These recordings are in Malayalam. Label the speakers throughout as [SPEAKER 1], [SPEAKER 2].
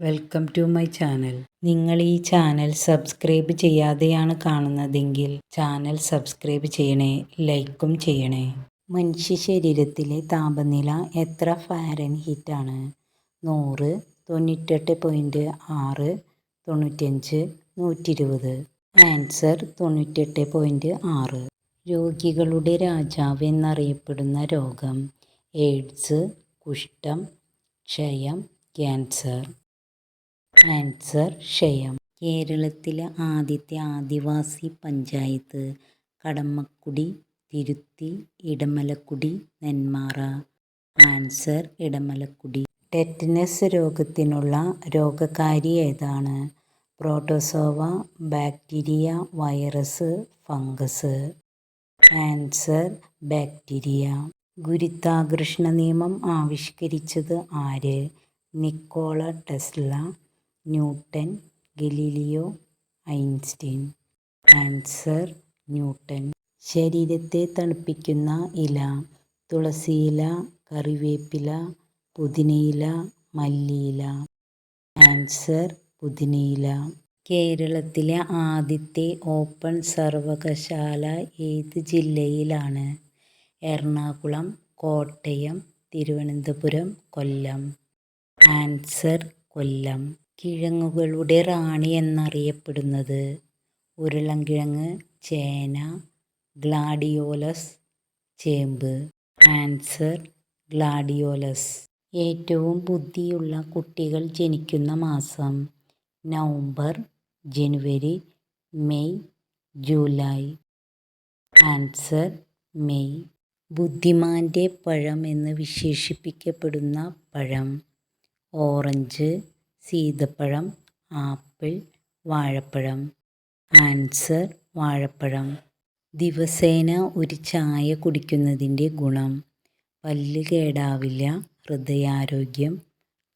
[SPEAKER 1] വെൽക്കം ടു മൈ ചാനൽ നിങ്ങൾ ഈ ചാനൽ സബ്സ്ക്രൈബ് ചെയ്യാതെയാണ് കാണുന്നതെങ്കിൽ ചാനൽ സബ്സ്ക്രൈബ് ചെയ്യണേ ലൈക്കും ചെയ്യണേ. മനുഷ്യ ശരീരത്തിലെ താപനില എത്ര ഫാരൻഹീറ്റാണ് നൂറ് തൊണ്ണൂറ്റെട്ട് പോയിന്റ് ആറ് തൊണ്ണൂറ്റഞ്ച് നൂറ്റി ഇരുപത് ആൻസർ തൊണ്ണൂറ്റെട്ട് പോയിന്റ് ആറ്. രോഗികളുടെ രാജാവ് എന്നറിയപ്പെടുന്ന രോഗം എയ്ഡ്സ് കുഷ്ഠം ക്ഷയം ക്യാൻസർ ആൻസർ ക്ഷയം. കേരളത്തിലെ ആദ്യത്തെ ആദിവാസി പഞ്ചായത്ത് കടമ്മക്കുടി തിരുത്തി ഇടമലക്കുടി നെന്മാറ. ആൻസർ ഇടമലക്കുടി. ടെറ്റനസ് രോഗത്തിനുള്ള രോഗകാരി ഏതാണ്? Protozoa bacteria virus fungus. Answer bacteria. ഗുരുത്വാകർഷണ നിയമം ആവിഷ്കരിച്ചത് ആര്? Nikola Tesla. Newton Galileo Einstein. Answer Newton. ശരീരത്തെ തണുപ്പിക്കുന്ന ഇല തുളസിയില കറിവേപ്പില പുതിനയില മല്ലിയില. ആൻസർ പുതിനയില. കേരളത്തിലെ ആദ്യത്തെ ഓപ്പൺ സർവകശാല ഏത് ജില്ലയിലാണ്? എറണാകുളം കോട്ടയം തിരുവനന്തപുരം കൊല്ലം. ആൻസർ കൊല്ലം. കിഴങ്ങുകളുടെ റാണി എന്നറിയപ്പെടുന്നത്. ഉരുളൻകിഴങ്ങ് ചേന ഗ്ലാഡിയോലസ് ചേമ്പ്. Answer gladiolus. ഏറ്റവും ബുദ്ധിയുള്ള കുട്ടികൾ ജനിക്കുന്ന മാസം November January May July. Answer May. ബുദ്ധിമാന്റെ പഴം എന്ന് വിശേഷിപ്പിക്കപ്പെടുന്ന പഴം. ഓറഞ്ച് സീതപ്പഴം ആപ്പിൾ വാഴപ്പഴം ആൻസർ വാഴപ്പഴം. ദിവസേന ഒരു ചായ കുടിക്കുന്നതിന്റെ ഗുണം. പല്ല് കേടാവില്ല ഹൃദയാരോഗ്യം.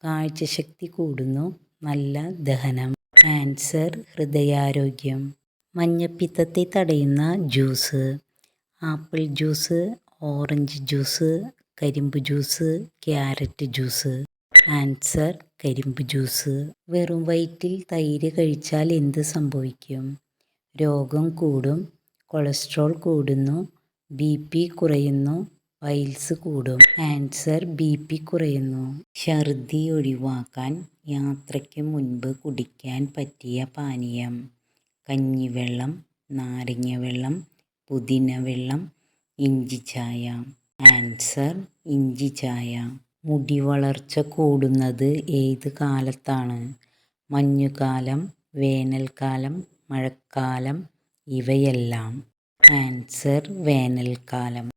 [SPEAKER 1] കാഴ്ചശക്തി കൂടുന്നു നല്ല ദഹനം. ആൻസർ ഹൃദയാരോഗ്യം. മഞ്ഞപ്പിത്തത്തെ തടയുന്ന juice. Apple juice orange juice കരിമ്പ് ജ്യൂസ് ക്യാരറ്റ് ജ്യൂസ്. ആൻസർ കരിമ്പ് ജ്യൂസ് വെറും വയറ്റിൽ തൈര് കഴിച്ചാൽ എന്ത് സംഭവിക്കും? രോഗം കൂടും കൊളസ്ട്രോൾ കൂടുന്നു ബി പി കുറയുന്നു പൈൽസ് കൂടും. ആൻസർ ബി പി കുറയുന്നു. ഛർദി ഒഴിവാക്കാൻ യാത്രയ്ക്ക് മുൻപ് കുടിക്കാൻ പറ്റിയ പാനീയം. കഞ്ഞിവെള്ളം നാരങ്ങ വെള്ളം പുതിന വെള്ളം ഇഞ്ചി ചായ. ആൻസർ ഇഞ്ചി ചായ. മുടി വളർച്ച കൂടുന്നത് ഏത് കാലത്താണ്? മഞ്ഞുകാലം വേനൽക്കാലം മഴക്കാലം ഇവയെല്ലാം. ആൻസർ വേനൽക്കാലം.